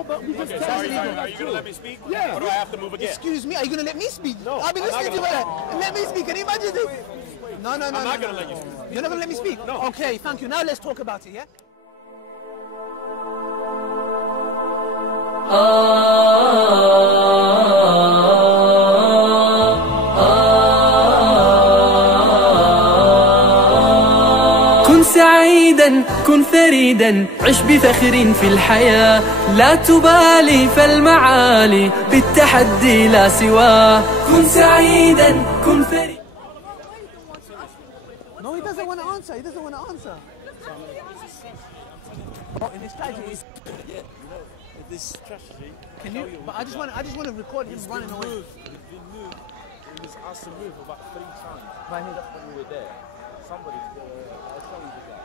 No, but we just Are you going to let me speak? Yeah. Or do I have to move again? Excuse me, are you going to let me speak? No, I've been I'm not listening to gonna you. Let me speak. Can you imagine this? No. I'm not going to let you speak. You're not going to let me speak? No. Okay, thank you. Now let's talk about it, yeah? كن سعيدا كن فريدا عش بفخر في الحياة لا تبالي فالمعالي بالتحدي لا سواه كن سعيدا كن فريدا. No, he doesn't want to answer. He doesn't want to answer. Oh, in his strategy. Yeah, this strategy. Can you? But I just want to record him running away. He's been moved. He was asked to move about 3 times. By who? When we were there. Somebody, I'll show you the guy.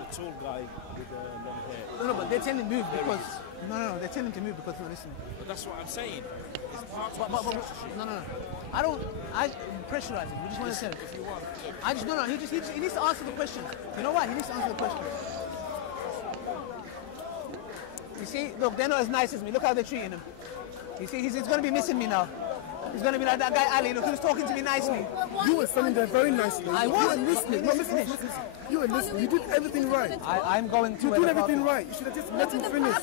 The tall guy with the long hair. No, but they're telling him to move because... No, they're telling him to move because they're not listening. But that's what I'm saying. It's part of the strategy. No. I pressurize him. We just want to tell him. If you want. He needs to answer the question. You know what? He needs to answer the question. You see, look, they're not as nice as me. Look how they're treating him. You see, he's going to be missing me now. He's going to be like that guy Ali. Look, he was talking to me nicely. You were standing there very nicely. I was. You were listening. No, listen. You were listening. You did everything right. I'm going to... You did everything right. You should have just let him finish.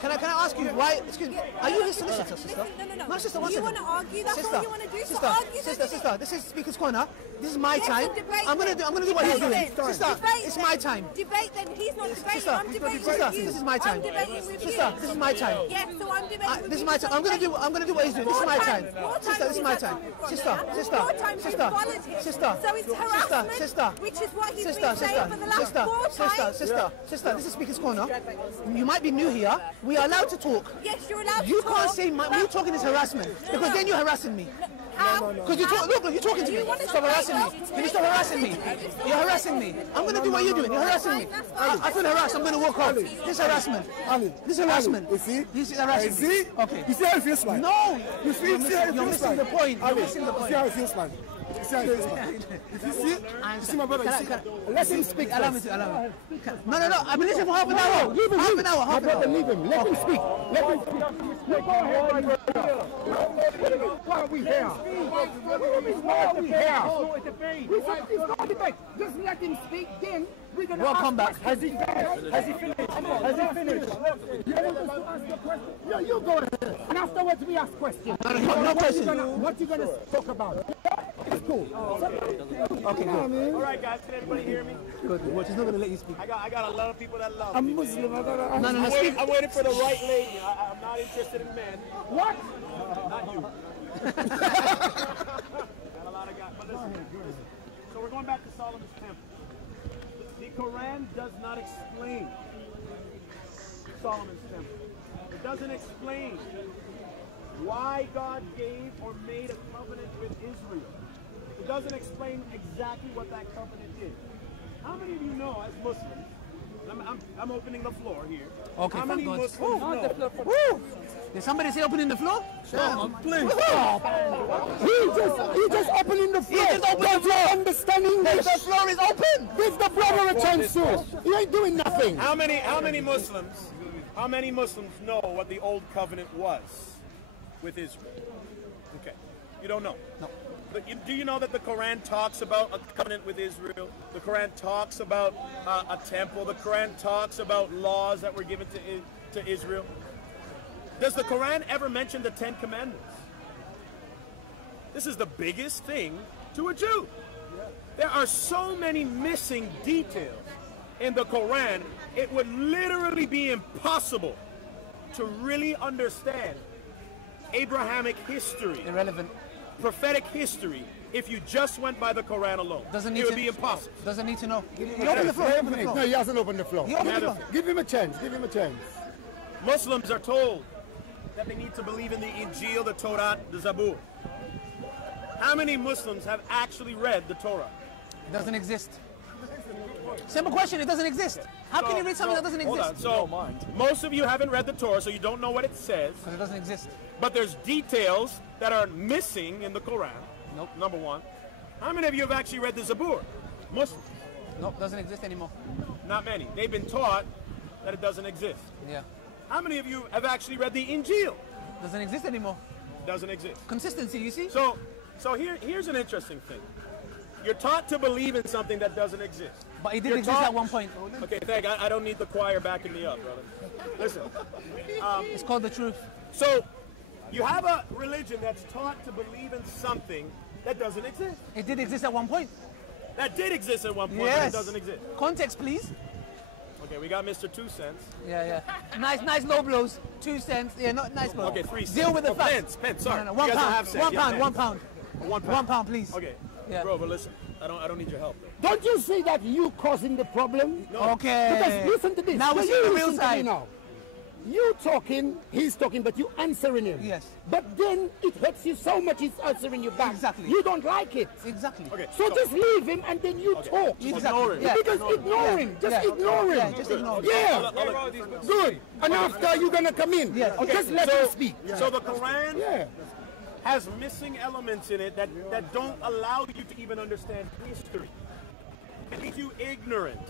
Can I ask you why? Excuse me. Are you his solicitor, sister? No. No, sister, one You second. want to argue? That's Sister, what you want to do. So sister, argue. sister. This is Speaker's Corner. This is my Yes, time. debate I'm gonna do what he's doing. Sister, it's my time. Debate then. He's not debating. Sister, I'm debating sister, with you. this is my time. I'm debating with Sister, you. this is my time. Yes, so I'm debating with This is you. my time. I'm gonna do what he's doing. This is my time. Sister, this is my time. Sister. Your time has followed him. So it's harassment, which is what he's been saying for the last 4 times. Sister, this is Speaker's Corner. You might be new here. We are allowed to talk. Yes, you're allowed to You talk. can't say me talking is harassment because then you're harassing me. How? Because you talk, look, you're talking to me. Stop harassing me. Can you stop harassing me? You're harassing me. I'm going to do what you're doing. You're harassing me. I feel harassed. I'm going to walk off. This harassment. This harassment. You see? This is harassing me. See? Okay. You see how it feels like? No. You see how it feels You're missing the point. You're missing the You point. see how it feels like? You see how it feels like? You see my brother? Let him speak. Allow me. No. I've been listening for half an hour. Leave him. Half an hour. My brother, leave him. Let him speak. Let him speak. Go ahead, my brother. Why are we here? Why are we here? It's not a debate. Just let him speak. Then we're going to We'll come back. Has he finished? Has he finished? Has he finished? You want us to ask the question? No, you go ahead. And afterwards we ask questions. No question. What you gonna talk about? It's cool. Okay, good. All right, guys, can everybody hear me? Good. She's not going to let you speak. I got a lot of people that love I'm me. Muslim. I gotta. I'm waiting for the right lady. I'm not interested in men. What? Not you. Got a lot of guys. But listen. So we're going back to Solomon's temple. The Quran does not explain Solomon's temple. It doesn't explain why God gave or made a covenant with Israel. It doesn't explain exactly what that covenant is. How many of you know, as Muslims, I'm opening the floor here. Okay, how many thank God. Muslims know? Woo! Did somebody say opening the floor? Sure. Please. He just opening the floor. He just opened the floor. Understanding this. The floor is open. Give the brother a chance to. He ain't doing nothing. How many Muslims know what the old covenant was with Israel? Okay. You don't know? No. But do you know that the Quran talks about a covenant with Israel? The Quran talks about a temple. The Quran talks about laws that were given to Israel. Does the Quran ever mention the 10 Commandments? This is the biggest thing to a Jew. There are so many missing details in the Quran, it would literally be impossible to really understand Abrahamic history. Irrelevant. Prophetic history, if you just went by the Quran alone. It would be impossible. Doesn't need to know. He opened the floor. No, he hasn't opened the floor. He opened the floor. Give him a chance. Give him a chance. Muslims are told that they need to believe in the Injil, the Torah, the Zabur. How many Muslims have actually read the Torah? It doesn't exist. Simple question, it doesn't exist. How can you read something that doesn't exist? So, most of you haven't read the Torah, so you don't know what it says. Because it doesn't exist. But there's details that are missing in the Quran. Nope. Number one. How many of you have actually read the Zabur? Muslims. Nope, doesn't exist anymore. Not many. They've been taught that it doesn't exist. Yeah. How many of you have actually read the Injil? Doesn't exist anymore. Doesn't exist. Consistency, you see? So here's an interesting thing. You're taught to believe in something that doesn't exist. But it did exist at one point. Okay, I don't need the choir backing me up, brother. Listen. It's called the truth. So you have a religion that's taught to believe in something that doesn't exist. It did exist at one point. That did exist at one point, Yes. but it doesn't exist. Context, please. Okay, we got Mr. 2 cents. Yeah. Nice low blows. 2 cents. Yeah, not nice blows. Okay, 3 cents. Deal with the facts. Pence, sorry. No. You 1 guys don't pound. have cents. 1 You have pound. 1 pence. pound. 1 pound. 1 pound, please. Okay. Yeah. Bro, but listen, I don't need your help, though. Don't you see that you causing the problem? No. Okay. Because listen to this. Now we Now see you the real listen to me side. now. You talking, he's talking, but you answering him. Yes. But then it hurts you so much he's answering you back. Exactly. You don't like it. Exactly. Okay. So just leave him and then you talk. Exactly. Ignore him. Yeah. Because ignore him. Just ignore him. Yeah, just ignore him. Yeah. Good. And after you're gonna come in. Yeah. Okay. Just let him speak. So the Quran Yeah. has missing elements in it that don't allow you to even understand history. It makes you ignorant.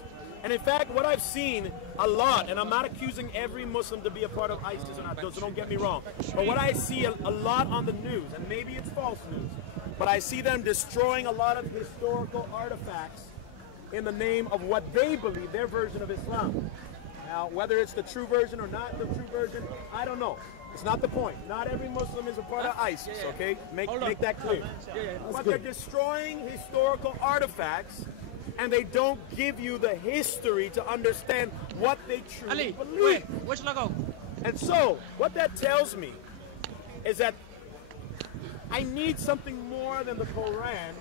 And in fact, what I've seen a lot, and I'm not accusing every Muslim to be a part of ISIS or not, so don't get me wrong, but what I see a lot on the news, and maybe it's false news, but I see them destroying a lot of historical artifacts in the name of what they believe, their version of Islam. Now, whether it's the true version or not the true version, I don't know. It's not the point. Not every Muslim is a part of ISIS, okay? Make that clear. But they're destroying historical artifacts, and they don't give you the history to understand what they truly believe. Which logo? And so, what that tells me is that I need something more than the Quran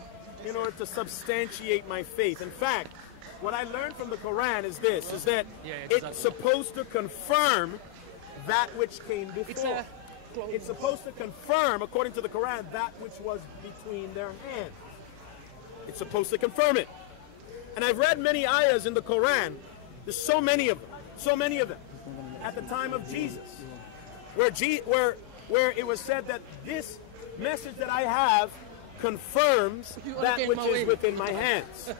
in order to substantiate my faith. In fact, what I learned from the Quran is this, is that it's supposed to confirm that which came before. It's supposed to confirm, according to the Quran, that which was between their hands. It's supposed to confirm it. And I've read many ayahs in the Quran. There's so many of them, at the time of Jesus, where it was said that this message that I have confirms that which is within my hands,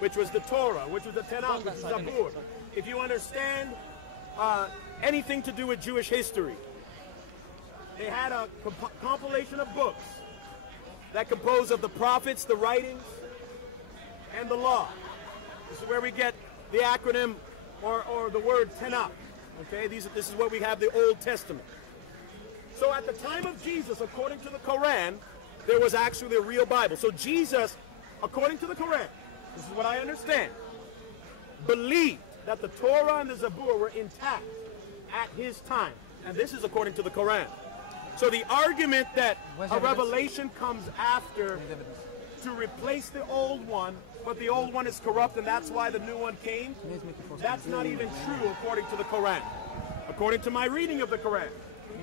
which was the Torah, which was the Tanakh, which was Zabur. If you understand anything to do with Jewish history, they had a compilation of books that composed of the prophets, the writings, and the law. This is where we get the acronym or the word Tanakh. Okay, this is what we have, the Old Testament. So at the time of Jesus, according to the Quran, there was actually a real Bible. So Jesus, according to the Quran, this is what I understand, believed that the Torah and the Zabur were intact at his time. And this is according to the Quran. So the argument that a revelation comes after to replace the old one, but the old one is corrupt and that's why the new one came, that's not even true according to the Quran. According to my reading of the Quran.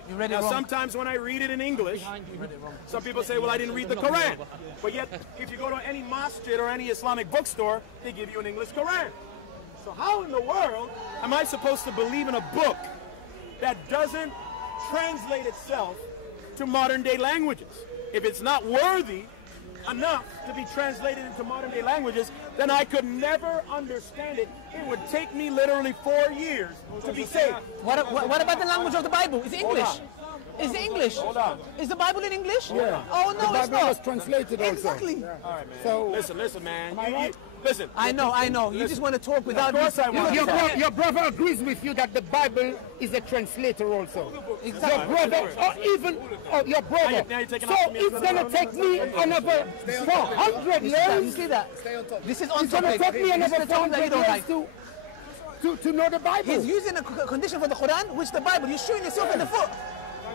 You read it Now wrong. sometimes when I read it in English, some people say, well, I didn't read the Quran. But yet, if you go to any masjid or any Islamic bookstore, they give you an English Quran. So how in the world am I supposed to believe in a book that doesn't translate itself to modern day languages? If it's not worthy enough to be translated into modern day languages, then I could never understand it. It would take me literally 4 years to be saved. What about the language of the Bible? Is it English? Is it English? Hold on. Is the Bible in English? Yeah. Oh, no, the it's Bible not. was translated also. Exactly. All right, man. So- listen, man. I right? Listen. I know. You just want to talk without... Of course I want. Your brother agrees with you that the Bible is a translator also. Exactly. Your brother, or even your brother. Now you're taking So off me. it's going to take me another 400 You years. see that? This is on It's going to topic. take me This is another the topic that you 400 don't years like. to know the Bible. He's using a condition for the Quran, which the Bible. You're shooting yourself in the foot.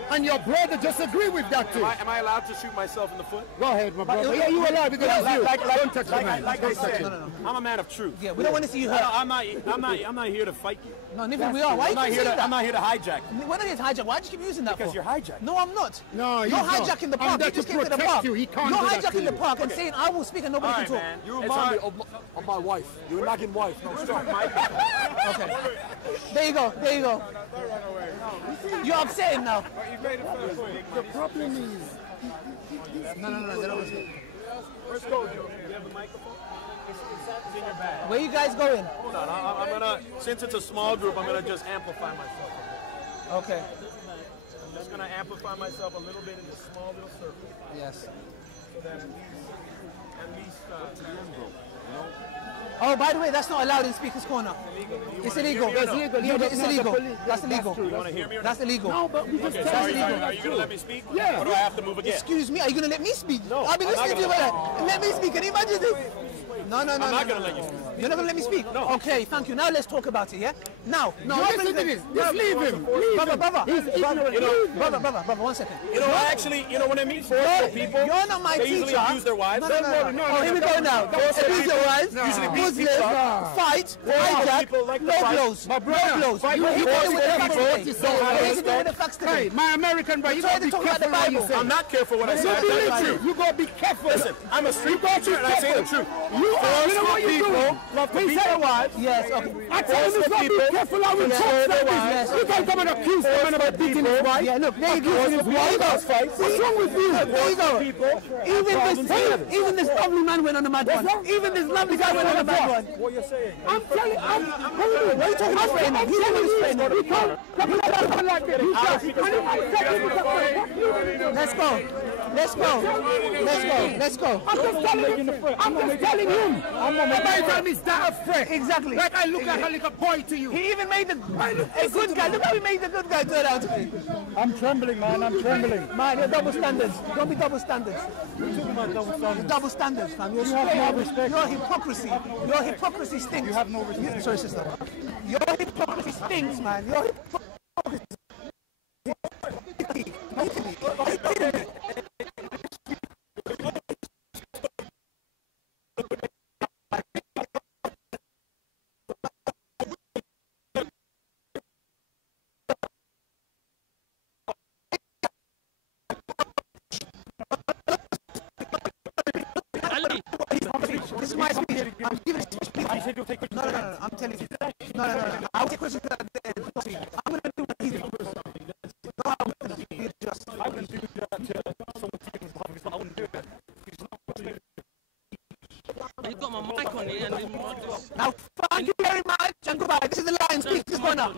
And your brother just agree with that too. Am I allowed to shoot myself in the foot? Go ahead, my brother. Yeah, you allowed because it's you. Don't touch the man. Like I Don't touch said, him. I'm a man of truth. Yeah, we don't want to see you hurt. I'm not here to fight you. No, neither we are. Why I'm you keep saying that? I'm not here to hijack you. We're not here to hijack. Why do you keep using that Because for? you're hijacking. No, I'm not. No, You're he's not. hijacking the I'm park. there You just to came to the protect park. you. He can't You're do that to hijacking the you. park and saying, I will speak and nobody All can right, talk. man. You It's remind me all of my wife. You're nagging wife. No, stop. Okay. There you go. You're upsetting now. The problem is, No. Where's Gojo? You have the microphone? It's in your bag. Where you guys going? Hold on. I'm gonna, since it's a small group, I'm gonna just amplify myself. Okay. I'm just going to amplify myself a little bit in this small little circle. Yes. So that at least Oh, by the way, that's not allowed in Speaker's Corner. It's illegal. It's illegal. Yeah, it's illegal. That's illegal. You want to hear me or That's illegal. No, but we just Okay, tell so are you you that's going to true. let me speak? Yeah. Or do I have to move again? Excuse me, are you going to let me speak? No, I've been I'm not listening to you. Let me speak. Can you imagine this? No. I'm not going to let you speak. You're not going to let me speak? No. Okay, thank you. Now let's talk about it, yeah? Now. Listen to this. Just leave him. Brother, one second. You know, actually, you know what I mean? Forceful people, You're not my they usually teacher. abuse their wives. No. Oh, here we go now. Abuse your wives. Muslims, fight, hijack, no blows. No blows. You hit it with the facts today. Hey, my American brother, you got to be careful what you say. I'm not careful what I say. You got to be careful. Listen, I'm a street preacher and I say the truth. You know what you do? Love to beat their wives. Yes, okay. I tell you, be careful how we talk like this. You can't come and accuse the man about beating his wife. Yeah, look, there you go. What's wrong with you? There you go. Even this lovely man went on a mad one. Even this lovely guy went on a mad one. What you're saying? I'm telling you, What are you talking about? He's not his friend. you can't come like this. Let's go. Let's go. I'm just telling him. Everybody tell me, is that a threat? Exactly. Like I look like a little boy to you. He even made a good guy. Look how he made the good guy turn out to be. I'm trembling, man. I'm trembling. Man, you're double standards. Don't be double standards. You're talking about double standards. You're double standards, fam. You're You have no respect. Your hypocrisy. Your hypocrisy stinks. You have no respect. Sorry, sister. Your hypocrisy stinks, man. Your hypocrisy. This is my speech. I'm giving a speech. No. I'm telling you. No. I'll take questions at the end. I'm going to do what he's doing. No, I'm going to be just. I wouldn't do that to someone taking his behalf. I wouldn't do it. You've got my mic on here and Now, thank you very much and goodbye. This is the line. Speak this corner.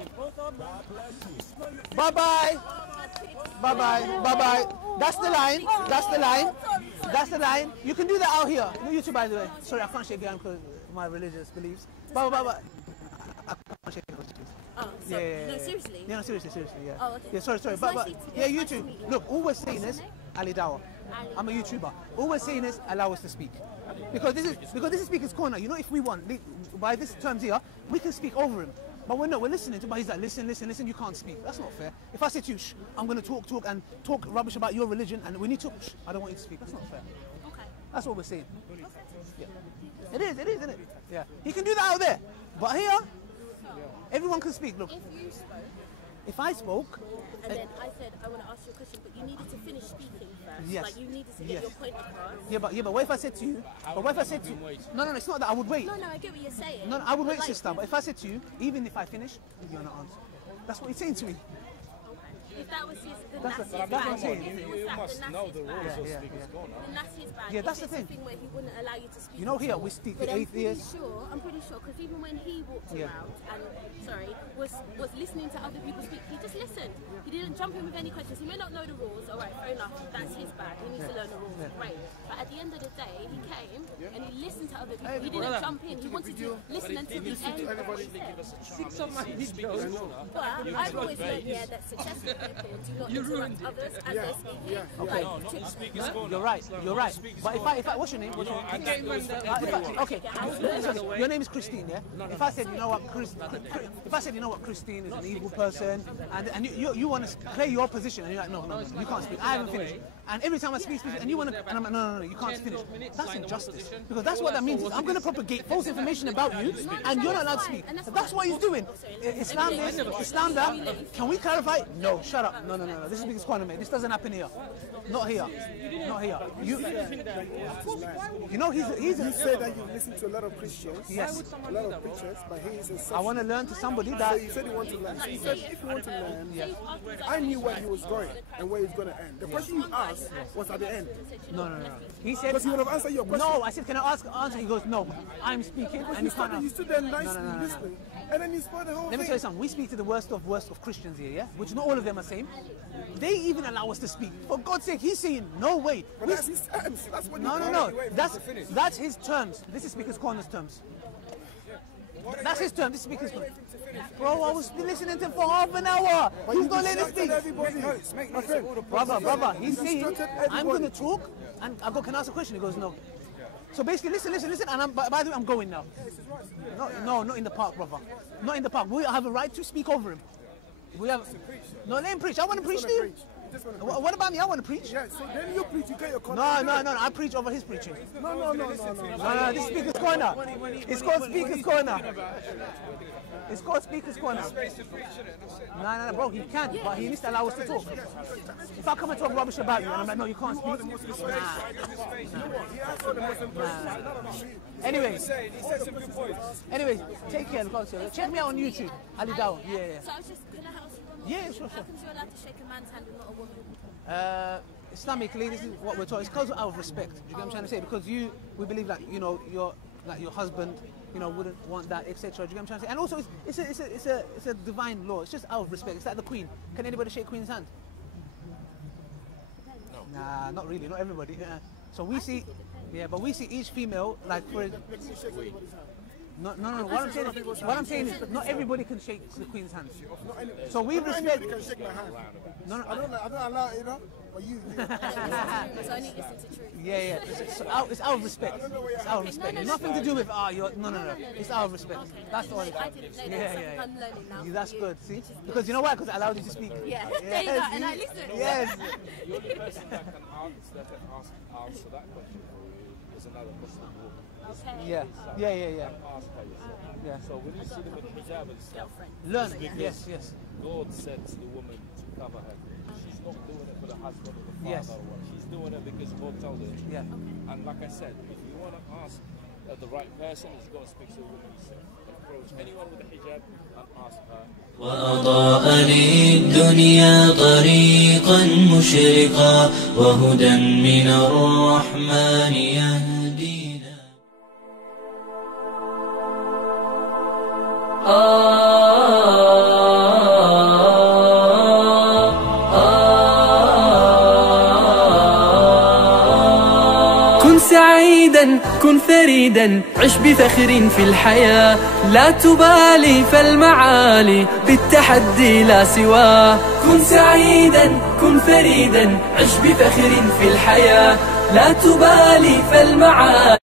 Bye-bye. That's the line. That's the line. You can do that out here. No YouTube, by the way. Sorry, I can't shake your hand because of my religious beliefs. Bye. I can't shake your hand. Oh, so, no, seriously? Yeah, no, seriously, yeah. Oh, okay. Yeah, sorry. But yeah, YouTube. Look, all we're saying is, Ali Dawah. I'm a YouTuber. All we're saying is, allow us to speak. Because this is Speaker's Corner. You know, if we want, by this terms here, we can speak over him. But we're listening to him, but he's like, listen, you can't speak. That's not fair. If I say to you, shh, I'm going to talk rubbish about your religion, and when you talk, shh, I don't want you to speak. That's not fair. Okay. That's what we're saying. Yeah. It is, isn't it? Yeah. He can do that out there. But here, everyone can speak. Look. If you spoke, if I spoke, and then I said, I want to ask you a question, but you needed to finish speaking first. Yes. Like, you needed to get your point across. Yeah, but what if I said to you? But what if I said to you? No, it's not that. I would wait. No, I get what you're saying. No, I would wait, sister. But if I said to you, even if I finish, you're not answering. That's what he's saying to me. If that was his, then That's that's what his I'm bag. saying. If it was You that, must then know that's the his rules bag. of Yeah, Speaker's Corner. Then that's his bag. Yeah, that's If the thing. it's a thing where he wouldn't allow you to speak. You know, here at all. we speak But to atheists. I'm pretty sure, because even when he walked Yeah. around and, was listening to other people speak, he just listened. He didn't jump in with any questions. He may not know the rules. All right, fair enough. That's his bag. He needs to learn the rules. Great. But at the end of the day, he came and he listened to other people. He didn't jump in. He wanted to listen until the end of what he said. But I've always learned, that successful people do not interrupt others as they're speaking. Okay. You're right. But if I what's your name? Okay. Your name is Christine, yeah? If I said, you know what, Christine is an evil person, and you want to play your position, and you're like, no, you can't speak. I haven't finished. And every time I speak, and you want to, and I'm like, no, you can't finish. That's injustice. Because that's what that means. Is I'm going to propagate false information about you, and you're not allowed to speak. That's what he's doing. Islam this, Islam that. Can we clarify? No, shut up. No. This is Speaker's Corner, mate. This doesn't happen here. Not here. You know, he's You say that you listen to a lot of Christians, yes. a lot of preachers, but he is a I want to learn to somebody So that. you said you want to learn. He said if you want to learn, I knew where he was going and where he's going to end. The question you asked was at the end. No. He said. Because he would have answered your question. No, I said, can I answer? He goes, no. I'm speaking, and you can't. You stood there nicely listening. And then you spoil the whole Let me tell you something. We speak to the worst of Christians here, yeah? Which not all of them are same. They even allow us to speak. For God's sake, he's saying, no way. But that's his terms. That's what No. That's his terms. This is Speaker's Corner's terms. That's his term. This is Speaker's Corner. Bro, I was listening to him for half an hour. He's not letting us speak. Brother, he's saying, I'm going to talk, and I go, can I ask a question? He goes, no. So basically, listen, and by the way, I'm going now. No, not in the park, brother. Not in the park. We have a right to speak over him. We have. No, let him preach. I want to preach to you. What about me? I want to preach. Yeah, so then you preach, you get your content. No. I preach over his preaching. No. This is Speaker's Corner. It's called Speaker's Corner. It's called Speaker's Corner. No, bro, he can, but he needs to allow us to talk. If I come and talk rubbish about you, and I'm like, no, you can't speak. Anyways, take care. Check me out on YouTube. Ali Dawah. Yeah. So I was just, can I ask you? Yeah, sure. How come you're allowed to shake a man's hand and not a woman? Islamically, this is what we're taught. It's because out of respect. Do you get what I'm trying to say? Because we believe that your husband, wouldn't want that, etc. Do you get what I'm trying to say? And also, it's a divine law. It's just out of respect. It's like the Queen. Can anybody shake Queen's hand? No. Nah, not really. Not everybody. So we see, but we see each female like for. No. What I'm saying is not everybody can shake the Queen's hands. So we respect. Can shake my hand. No. I don't allow it, Or you. So I need to listen to truth. Yeah. It's out of respect. It's out of respect. It's nothing to do with you're no. It's out of respect. Okay. That's the only. I didn't know that. Yeah. I'm learning now. That's good. See, because you know why? Because it allowed you to speak. Yeah. There you go. And I listen. Yes. The only person that can answer that question for you is another Muslim woman. Okay. Yeah. Ask her yourself. Yeah. So when you see them with hijab and stuff, Learn. Yes. God said to the woman to cover her. She's not doing it for the husband or the father Yes. or what. She's doing it because God told her. Yeah. And like I said, if you want to ask the right person, you've got to speak to the woman yourself. Approach anyone with a hijab and ask her. وأضاء للدنيا طريقا مشرقا وهدى من الرحمن يهدينا. كن سعيدا كن فريدا عش بفخر في الحياة لا تبالي فالمعالي بالتحدي لا سواه كن سعيدا كن فريدا عش بفخر في الحياة لا تبالي فالمعالي